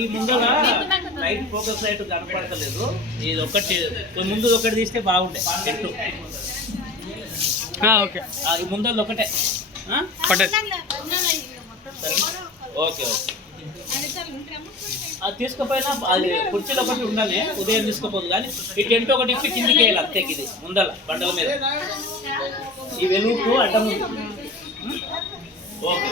ఈ ముందర light focus light కనపడతలేదు. ఇది ఒకటి ముందు ఒకటి తీస్తే బాగుండే చెట్టు. ఓకే ఈ ముందర ఒకటే. ఓకే ఓకే అది తీసుకుపోయినా అది కుర్చీలో ఒకటి ఉండాలి. ఉదయం తీసుకోపోదు కానీ ఈ టెంట్ ఒకటి ఇప్పి కిందికి వేయాలి అంతే. ఇది ముందల బండల మీద ఈ వెలుగు అడ్డం ఉంది. ఓకే